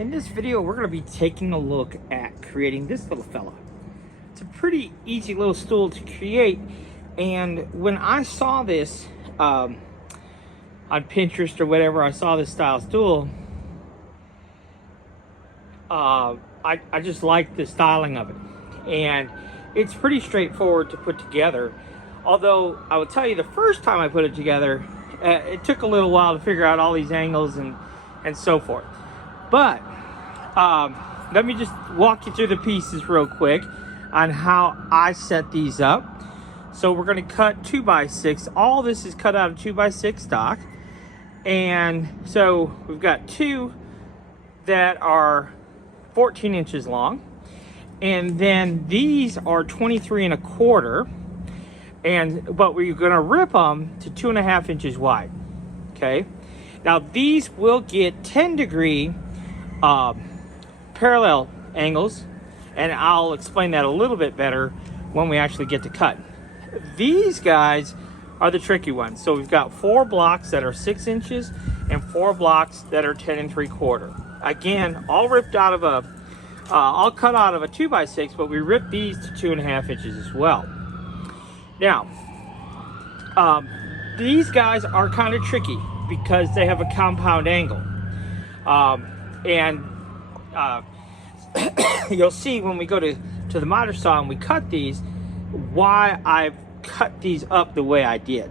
In this video, we're going to be taking a look at creating this little fella. It's a pretty easy little stool to create, and when I saw this on Pinterest or whatever, I saw this style stool, I just like the styling of it, and it's pretty straightforward to put together. Although I will tell you, the first time I put it together, it took a little while to figure out all these angles and so forth. But let me just walk you through the pieces real quick on how I set these up. So we're going to cut 2x6. All this is cut out of 2x6 stock, and so we've got two that are 14 inches long, and then these are 23 1/4, but we're going to rip them to 2.5 inches wide. Okay, now these will get 10-degree parallel angles, and I'll explain that a little bit better when we actually get to cut. These guys are the tricky ones. So we've got 4 blocks that are 6 inches and 4 blocks that are 10 3/4. Again, all ripped out of a all cut out of a 2x6, but we ripped these to 2.5 inches as well. Now these guys are kind of tricky because they have a compound angle, and you'll see when we go to the miter saw and we cut these, why I've cut these up the way I did.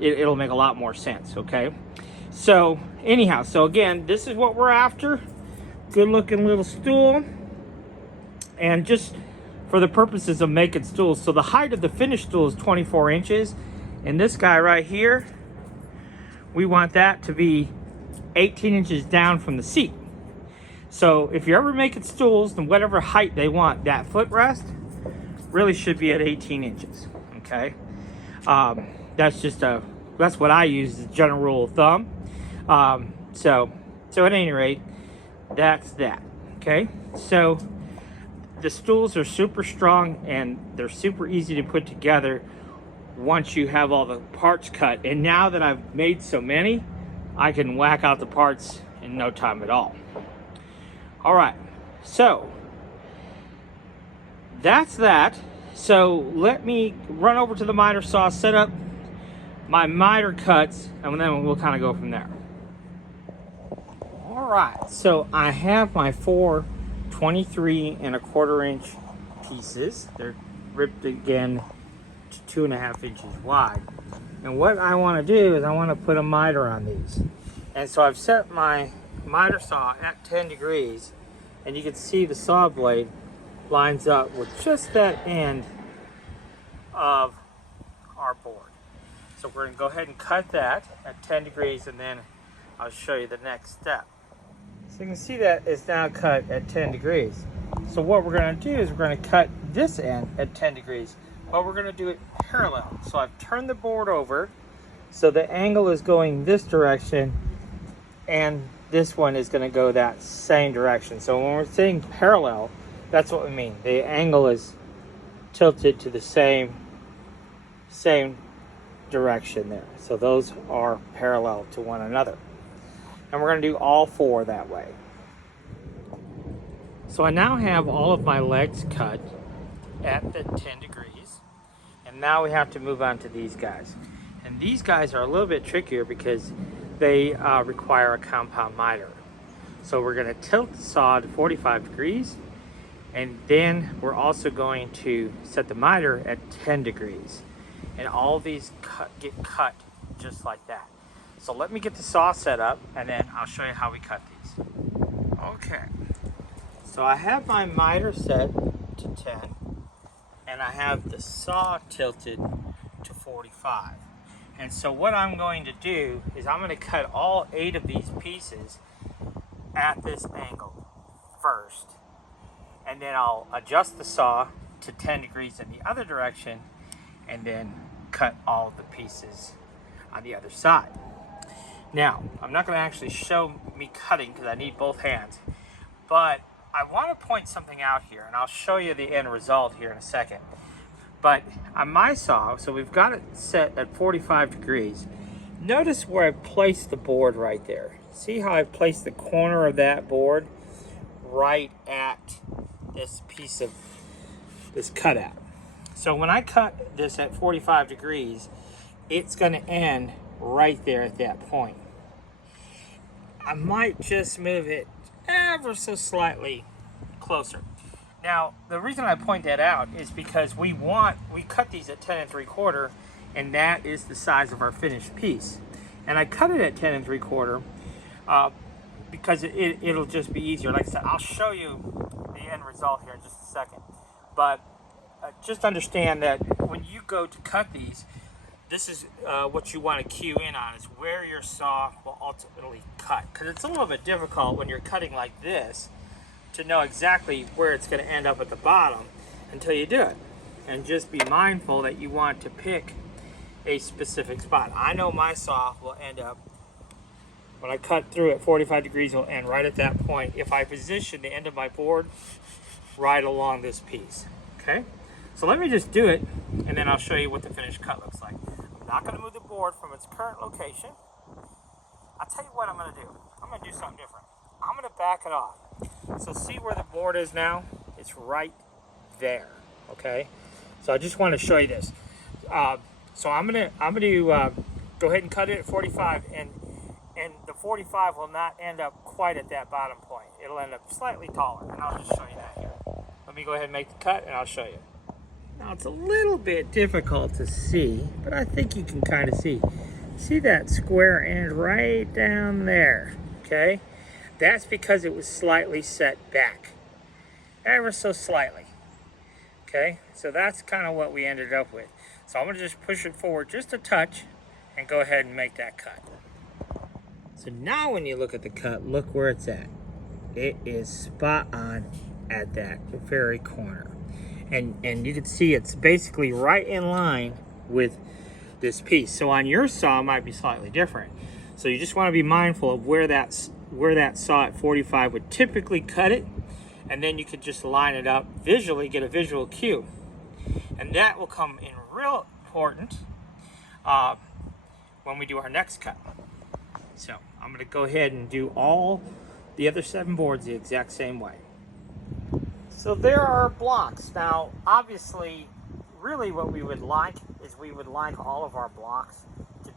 It'll make a lot more sense. Okay, so anyhow, so again, this is what we're after. Good looking little stool, and just for the purposes of making stools, so the height of the finished stool is 24 inches, and this guy right here, we want that to be 18 inches down from the seat. So if you're ever making stools, then whatever height they want, that footrest really should be at 18 inches. Okay, that's what I use as a general rule of thumb. So at any rate, that's that. Okay, so the stools are super strong and they're super easy to put together once you have all the parts cut. And now that I've made so many, I can whack out the parts in no time at all. All right, so that's that. So let me run over to the miter saw, set up my miter cuts, and then we'll kind of go from there. All right, so I have my 4 23 1/4 inch pieces. They're ripped again to 2.5 inches wide. And what I want to do is I want to put a miter on these. And so I've set my miter saw at 10 degrees, and you can see the saw blade lines up with just that end of our board. So we're going to go ahead and cut that at 10 degrees, and then I'll show you the next step. So you can see that it's now cut at 10 degrees. So what we're going to do is we're going to cut this end at 10 degrees, but we're going to do it parallel. So I've turned the board over so the angle is going this direction, and this one is going to go that same direction. So when we're saying parallel, that's what we mean. The angle is tilted to the same direction there. So those are parallel to one another. And we're going to do all 4 that way. So I now have all of my legs cut at the 10 degrees. And now we have to move on to these guys. And these guys are a little bit trickier because they require a compound miter. So we're going to tilt the saw to 45 degrees, and then we're also going to set the miter at 10 degrees. And all these get cut just like that. So let me get the saw set up, and then I'll show you how we cut these. Okay, so I have my miter set to 10, and I have the saw tilted to 45. And so what I'm going to do is I'm going to cut all 8 of these pieces at this angle first, and then I'll adjust the saw to 10 degrees in the other direction, and then cut all the pieces on the other side. Now, I'm not going to actually show me cutting because I need both hands, but I want to point something out here, and I'll show you the end result here in a second. But on my saw, so we've got it set at 45 degrees. Notice where I placed the board right there. See how I've placed the corner of that board right at this piece of this cutout. So when I cut this at 45 degrees, it's going to end right there at that point. I might just move it ever so slightly closer. Now, the reason I point that out is because we cut these at 10 3/4, and that is the size of our finished piece. And I cut it at 10 3/4 because it'll just be easier. Like I said, I'll show you the end result here in just a second. But just understand that when you go to cut these, this is what you want to cue in on, is where your saw will ultimately cut. Because it's a little bit difficult when you're cutting like this to know exactly where it's going to end up at the bottom until you do it. And just be mindful that you want to pick a specific spot. I know my saw will end up, when I cut through at 45 degrees, will end right at that point if I position the end of my board right along this piece. Okay? So let me just do it, and then I'll show you what the finished cut looks like. I'm not going to move the board from its current location. I'll tell you what I'm going to do. I'm going to do something different. I'm going to back it off. So see where the board is now? It's right there. Okay? So I just want to show you this. So I'm going to go ahead and cut it at 45, and the 45 will not end up quite at that bottom point. It'll end up slightly taller, and I'll just show you that here. Let me go ahead and make the cut, and I'll show you. Now it's a little bit difficult to see, but I think you can kind of see. See that square end right down there, okay? That's because it was slightly set back, ever so slightly, okay? So that's kind of what we ended up with. So I'm gonna just push it forward just a touch and go ahead and make that cut. So now when you look at the cut, look where it's at. It is spot on at that very corner. And you can see it's basically right in line with this piece. So on your saw it might be slightly different. So you just want to be mindful of where that saw at 45 would typically cut it, and then you could just line it up visually, get a visual cue. And that will come in real important when we do our next cut. So I'm going to go ahead and do all the other 7 boards the exact same way. So there are blocks. Now, obviously, really what we would like is we would like all of our blocks to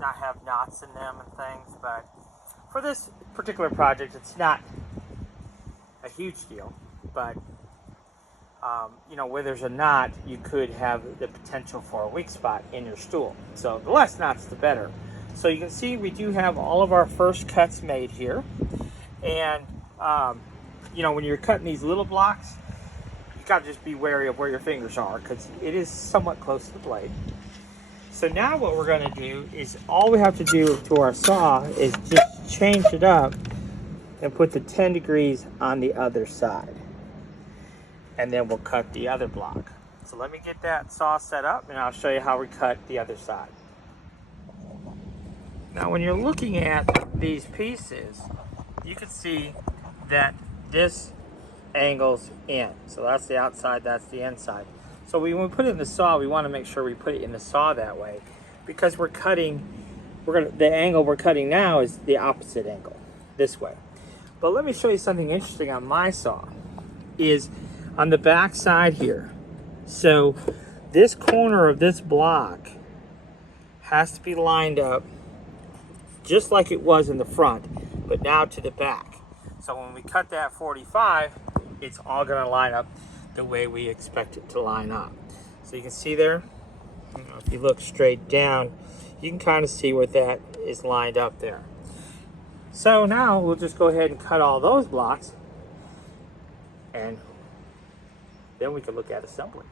not have knots in them and things, but for this particular project, it's not a huge deal. But, you know, where there's a knot, you could have the potential for a weak spot in your stool. So the less knots, the better. So you can see we do have all of our first cuts made here. And, you know, when you're cutting these little blocks, you got to just be wary of where your fingers are, because it is somewhat close to the blade. So now what we're going to do is, all we have to do to our saw is just change it up and put the 10 degrees on the other side. And then we'll cut the other block. So let me get that saw set up, and I'll show you how we cut the other side. Now when you're looking at these pieces, you can see that this angles in. So that's the outside, that's the inside. So when we put it in the saw, we want to make sure we put it in the saw that way, because the angle we're cutting now is the opposite angle, this way. But let me show you something interesting on my saw, is on the back side here. So this corner of this block has to be lined up just like it was in the front, but now to the back. So when we cut that 45, it's all going to line up the way we expect it to line up. So you can see there, if you look straight down, you can kind of see where that is lined up there. So now we'll just go ahead and cut all those blocks, and then we can look at assembly.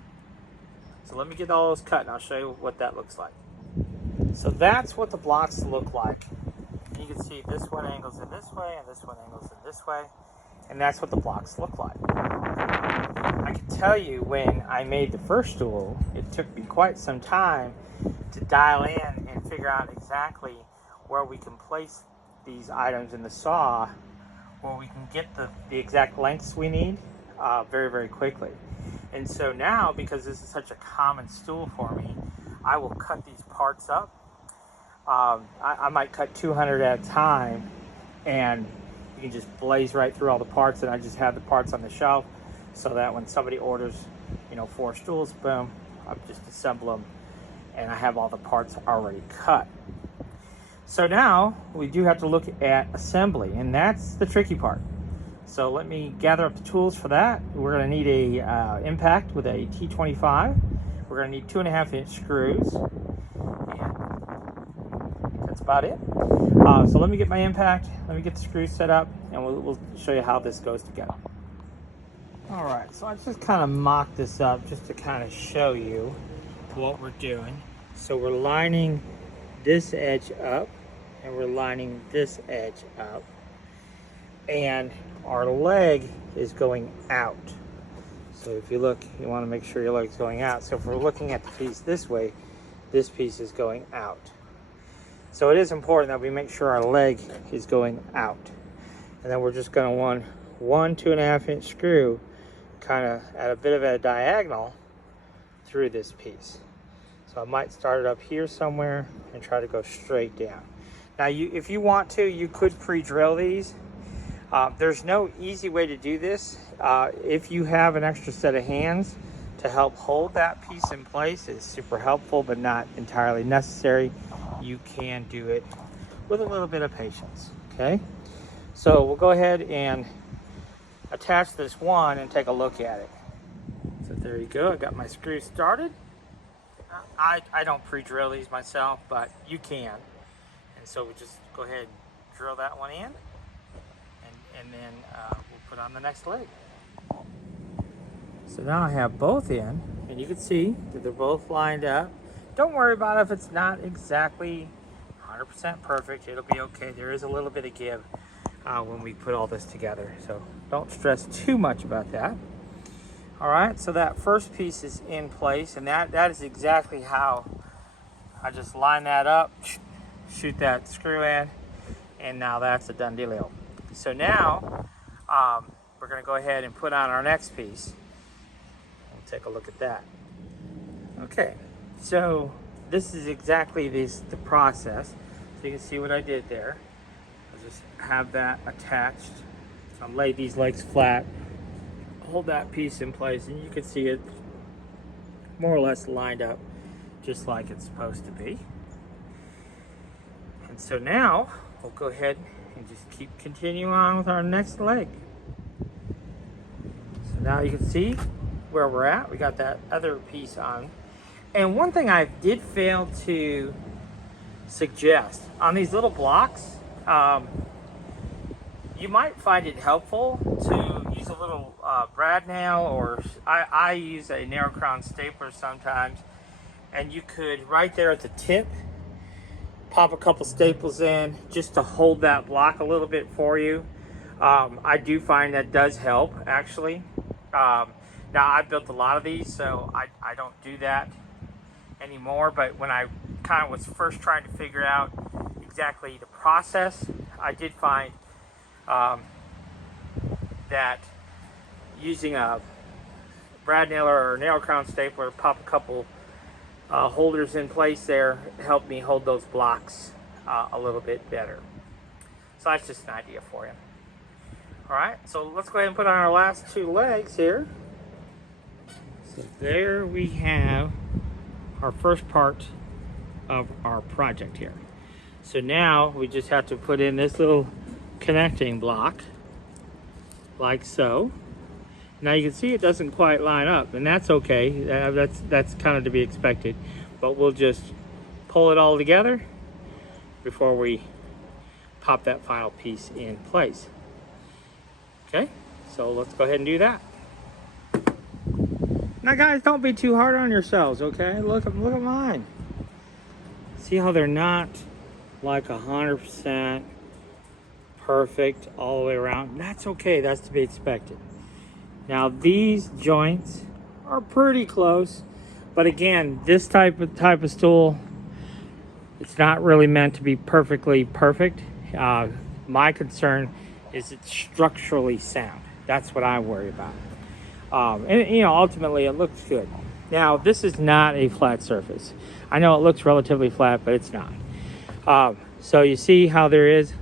So let me get all those cut, and I'll show you what that looks like. So that's what the blocks look like. You can see this one angles in this way, and this one angles in this way, and that's what the blocks look like. I can tell you, when I made the first stool, it took me quite some time to dial in and figure out exactly where we can place these items in the saw, where we can get the exact lengths we need very, very quickly. And so now, because this is such a common stool for me, I will cut these parts up I might cut 200 at a time, and you can just blaze right through all the parts, and I just have the parts on the shelf so that when somebody orders, you know, 4 stools, boom, I just assemble them, and I have all the parts already cut. So now we do have to look at assembly, and that's the tricky part. So let me gather up the tools for that. We're going to need a impact with a T25. We're going to need 2.5-inch screws. And that's about it. So let me get my impact. Let me get the screws set up, and we'll show you how this goes together. All right, so I just kind of mocked this up just to kind of show you what we're doing. So we're lining this edge up, and we're lining this edge up, and our leg is going out. So if you look, you want to make sure your leg's going out. So if we're looking at the piece this way, this piece is going out. So it is important that we make sure our leg is going out. And then we're just going to want one 2.5-inch screw kind of at a bit of a diagonal through this piece. So I might start it up here somewhere and try to go straight down. Now, if you want to, you could pre-drill these. There's no easy way to do this. If you have an extra set of hands to help hold that piece in place, it's super helpful, but not entirely necessary. You can do it with a little bit of patience, okay? So we'll go ahead and attach this one and take a look at it. So there you go, I got my screws started. I don't pre-drill these myself, but you can. And so we just go ahead and drill that one in, and then we'll put on the next leg. So now I have both in, and you can see that they're both lined up. Don't worry about it if it's not exactly 100% perfect. It'll be okay. There is a little bit of give when we put all this together, so don't stress too much about that. All right, so that first piece is in place, and that is exactly how I just line that up, shoot that screw in, and now that's a done dealio. So now we're going to go ahead and put on our next piece. We'll take a look at that. Okay, so this is exactly the process. So you can see what I did there. I'll just have that attached. So I'll lay these legs flat, hold that piece in place, and you can see it more or less lined up just like it's supposed to be. And so now we'll go ahead and just continue on with our next leg. So now you can see where we're at. We got that other piece on. And one thing I did fail to suggest on these little blocks, you might find it helpful to use a little brad nail, or I use a narrow crown stapler sometimes, and you could right there at the tip pop a couple staples in just to hold that block a little bit for you. I do find that does help, actually. Now I've built a lot of these, so I don't do that anymore, but when I kind of was first trying to figure out exactly the process, I did find that using a brad nailer or nail crown stapler, pop a couple holders in place there, helped me hold those blocks a little bit better. So that's just an idea for you. All right, so let's go ahead and put on our last 2 legs here. So there we have our first part of our project here. So now we just have to put in this little connecting block like so. Now you can see it doesn't quite line up, and that's okay. That's kind of to be expected, but we'll just pull it all together before we pop that final piece in place. Okay, so let's go ahead and do that. Now guys, don't be too hard on yourselves, okay? Look at mine. See how they're not like 100% perfect all the way around? That's okay, that's to be expected. Now these joints are pretty close, but again, this type of stool, it's not really meant to be perfectly perfect. My concern is it's structurally sound. That's what I worry about. And you know, ultimately it looks good. Now this is not a flat surface. I know it looks relatively flat, but it's not. So you see how there is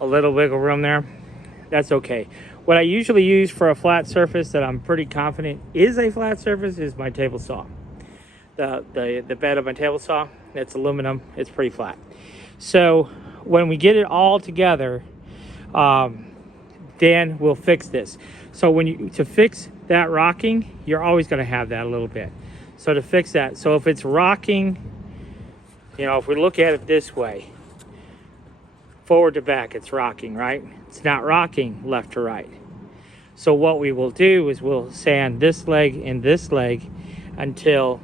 a little wiggle room there? That's okay. What I usually use for a flat surface that I'm pretty confident is a flat surface is my table saw. The bed of my table saw, it's aluminum, it's pretty flat. So when we get it all together, then we'll fix this. So to fix that rocking, you're always going to have that a little bit. So to fix that, so if it's rocking, you know, if we look at it this way, forward to back, it's rocking, right? It's not rocking left to right. So what we will do is we'll sand this leg and this leg until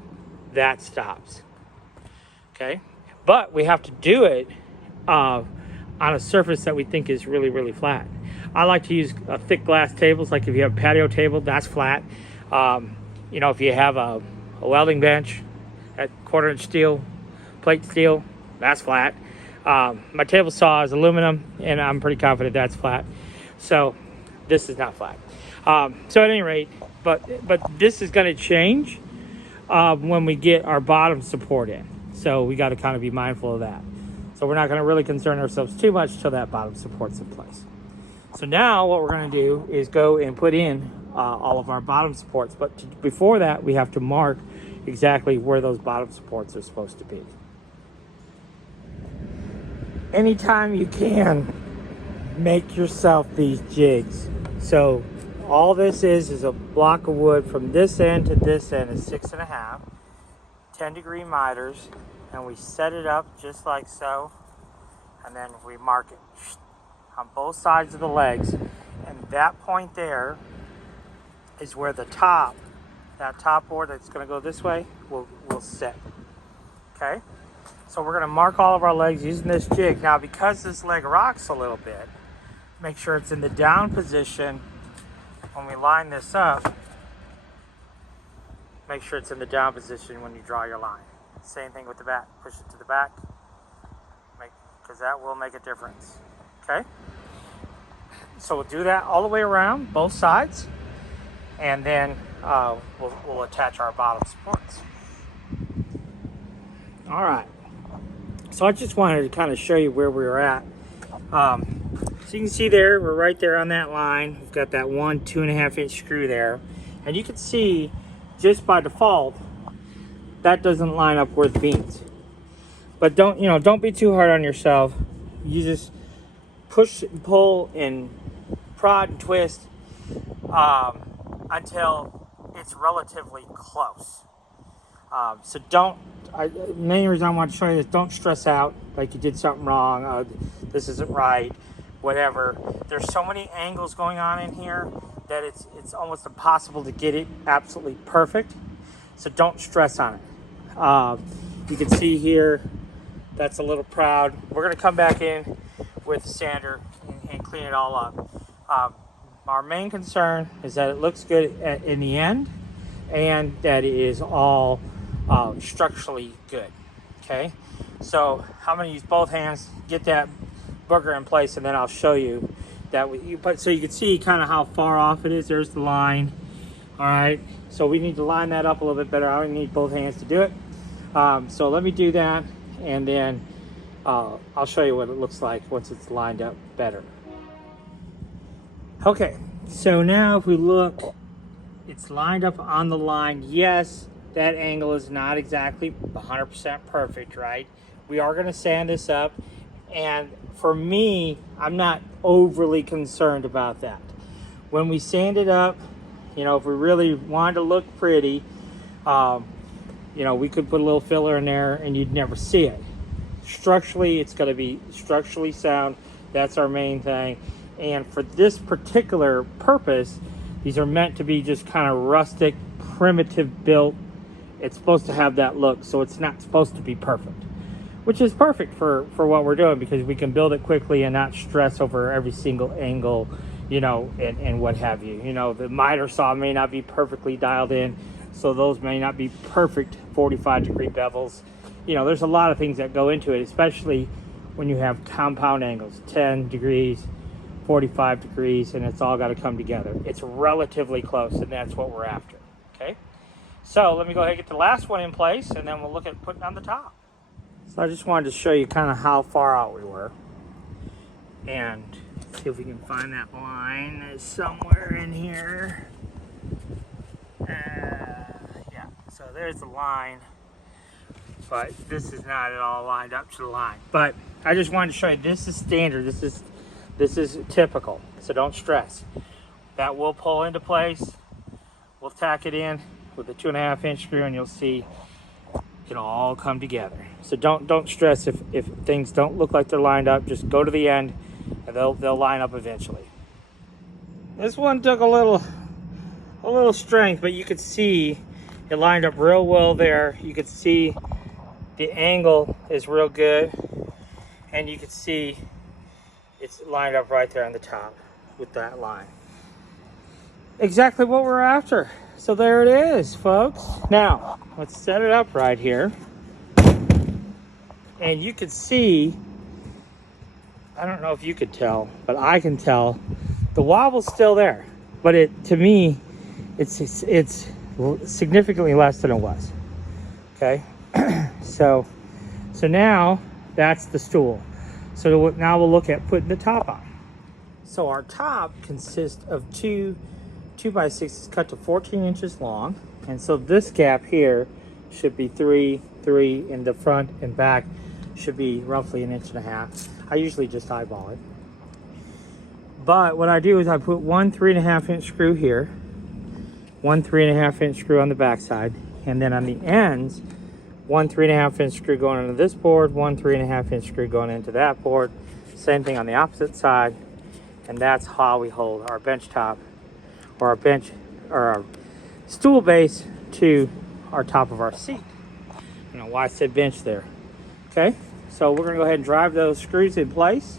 that stops. Okay, but we have to do it on a surface that we think is really, really flat. I like to use thick glass tables, like if you have a patio table, that's flat. You know, if you have a welding bench, at 1/4 inch steel, plate steel, that's flat. My table saw is aluminum, and I'm pretty confident that's flat. So this is not flat. So at any rate, but this is going to change when we get our bottom support in. So we got to kind of be mindful of that. So we're not going to really concern ourselves too much till that bottom support's in place. So now what we're going to do is go and put in all of our bottom supports. But before that, we have to mark exactly where those bottom supports are supposed to be. Anytime you can, make yourself these jigs. So all this is a block of wood from this end to this end is 6.5, 10-degree miters, and we set it up just like so, and then we mark it on both sides of the legs, and that point there is where that top board that's going to go this way will sit. Okay, so we're going to mark all of our legs using this jig. Now, because this leg rocks a little bit, make sure it's in the down position. When we line this up, make sure it's in the down position when you draw your line. Same thing with the back. Push it to the back, because that will make a difference. Okay? So we'll do that all the way around, both sides, and then we'll attach our bottom supports. All right. So I just wanted to kind of show you where we were at. So you can see there, we're right there on that line. We've got that 2.5 inch screw there. And you can see, just by default, that doesn't line up with beams. But don't be too hard on yourself. You just push and pull and prod and twist until it's relatively close. So the main reason I want to show you this, don't stress out like you did something wrong. This isn't right. Whatever. There's so many angles going on in here that it's almost impossible to get it absolutely perfect. So don't stress on it. You can see here that's a little proud. We're going to come back in with the sander and clean it all up. Our main concern is that it looks good in the end, and that it is all structurally good. Okay, so I'm going to use both hands, get that booger in place, and then I'll show you that so you can see kind of how far off it is. There's the line. All right, so we need to line that up a little bit better. I need both hands to do it. So let me do that, and then I'll show you what it looks like once it's lined up better. Okay, so now if we look, it's lined up on the line. Yes, that angle is not exactly 100% perfect, right? We are going to sand this up, and for me, I'm not overly concerned about that. When we sand it up, if we really wanted to look pretty, we could put a little filler in there and you'd never see it. Structurally, it's going to be structurally sound. That's our main thing. And for this particular purpose, these are meant to be just kind of rustic, primitive built. It's supposed to have that look, so it's not supposed to be perfect, which is perfect for what we're doing, because we can build it quickly and not stress over every single angle, and what have you. The miter saw may not be perfectly dialed in, so those may not be perfect 45-degree bevels. There's a lot of things that go into it, especially when you have compound angles, 10 degrees, 45 degrees, and it's all got to come together. It's relatively close, and that's what we're after. Okay, so let me go ahead and get the last one in place, and then we'll look at putting on the top. So I just wanted to show you kind of how far out we were. And see if we can find that line. It's somewhere in here. Yeah, so there's the line. But this is not at all lined up to the line. But I just wanted to show you this is standard. This is typical. So don't stress. That will pull into place. We'll tack it in with a 2.5-inch screw, and you'll see it'll all come together. So don't stress if things don't look like they're lined up. Just go to the end, and they'll line up eventually. This one took a little strength, but you could see it lined up real well there. You could see the angle is real good, and you can see it's lined up right there on the top with that line. Exactly what we're after. So there it is, folks. Now let's set it up right here, and you can see, I don't know if you could tell, but I can tell the wobble's still there, but to me it's significantly less than it was. Okay. So now that's the stool. So now we'll look at putting the top on. So our top consists of two 2x6s cut to 14 inches long, and so this gap here should be 3 in the front, and back should be roughly 1.5 inches. I usually just eyeball it, but what I do is I put one 3.5-inch screw here, one 3.5-inch screw on the back side, and then on the ends, one 3.5-inch screw going into this board, one 3.5-inch screw going into that board. Same thing on the opposite side, and that's how we hold our bench top, or our bench, or our stool base, to our top of our seat. I don't know why I said bench there. Okay, so we're gonna go ahead and drive those screws in place,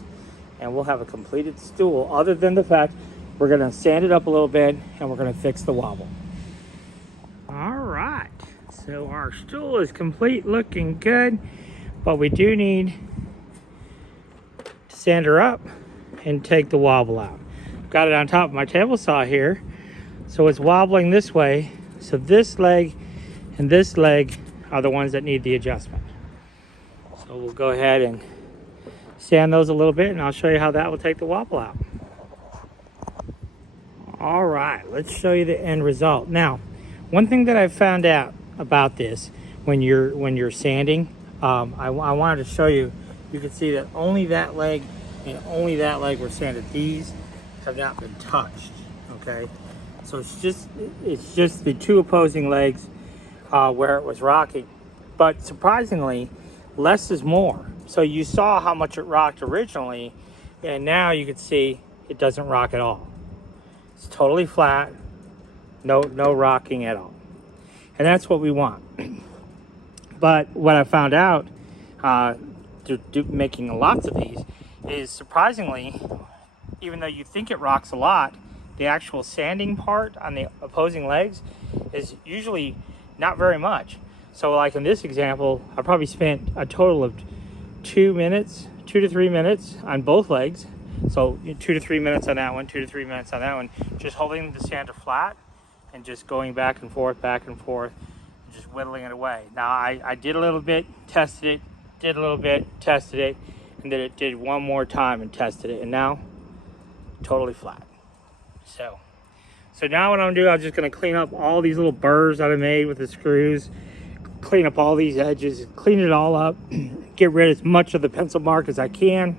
and we'll have a completed stool, other than the fact we're gonna sand it up a little bit, and we're gonna fix the wobble. All right, so our stool is complete, looking good, but we do need to sand her up and take the wobble out. Got it on top of my table saw here, so it's wobbling this way. So this leg and this leg are the ones that need the adjustment. So we'll go ahead and sand those a little bit, and I'll show you how that will take the wobble out. All right, let's show you the end result. Now, one thing that I found out about this when you're sanding, I wanted to show you. You can see that only that leg and only that leg were sanded. These have not been touched. Okay, so it's just the two opposing legs where it was rocking. But surprisingly, less is more. So you saw how much it rocked originally, and now you can see it doesn't rock at all. It's totally flat, no rocking at all. And that's what we want. But what I found out through making lots of these is, surprisingly, even though you think it rocks a lot, the actual sanding part on the opposing legs is usually not very much. So like in this example, I probably spent a total of 2 to 3 minutes on both legs. So 2 to 3 minutes on that one, 2 to 3 minutes on that one, just holding the sander flat and just going back and forth, just whittling it away. Now I did a little bit, tested it, did a little bit, tested it, and then it did one more time and tested it, and now totally flat. So now what I'm gonna do, I'm just gonna clean up all these little burrs that I made with the screws, clean up all these edges, clean it all up, get rid of as much of the pencil mark as I can,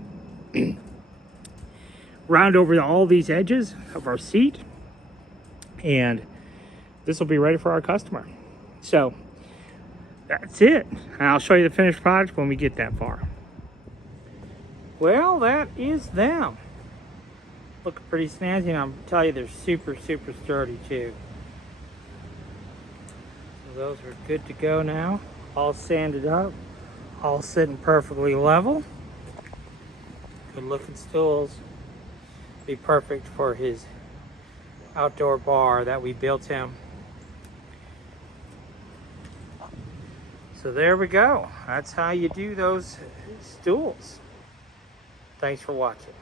round over all these edges of our seat, and this will be ready for our customer. So that's it. And I'll show you the finished product when we get that far. Well, that is them. Look pretty snazzy, and I'll tell you they're super sturdy too. So those are good to go now. All sanded up, all sitting perfectly level. Good looking stools. Be perfect for his outdoor bar that we built him. So there we go. That's how you do those stools. Thanks for watching.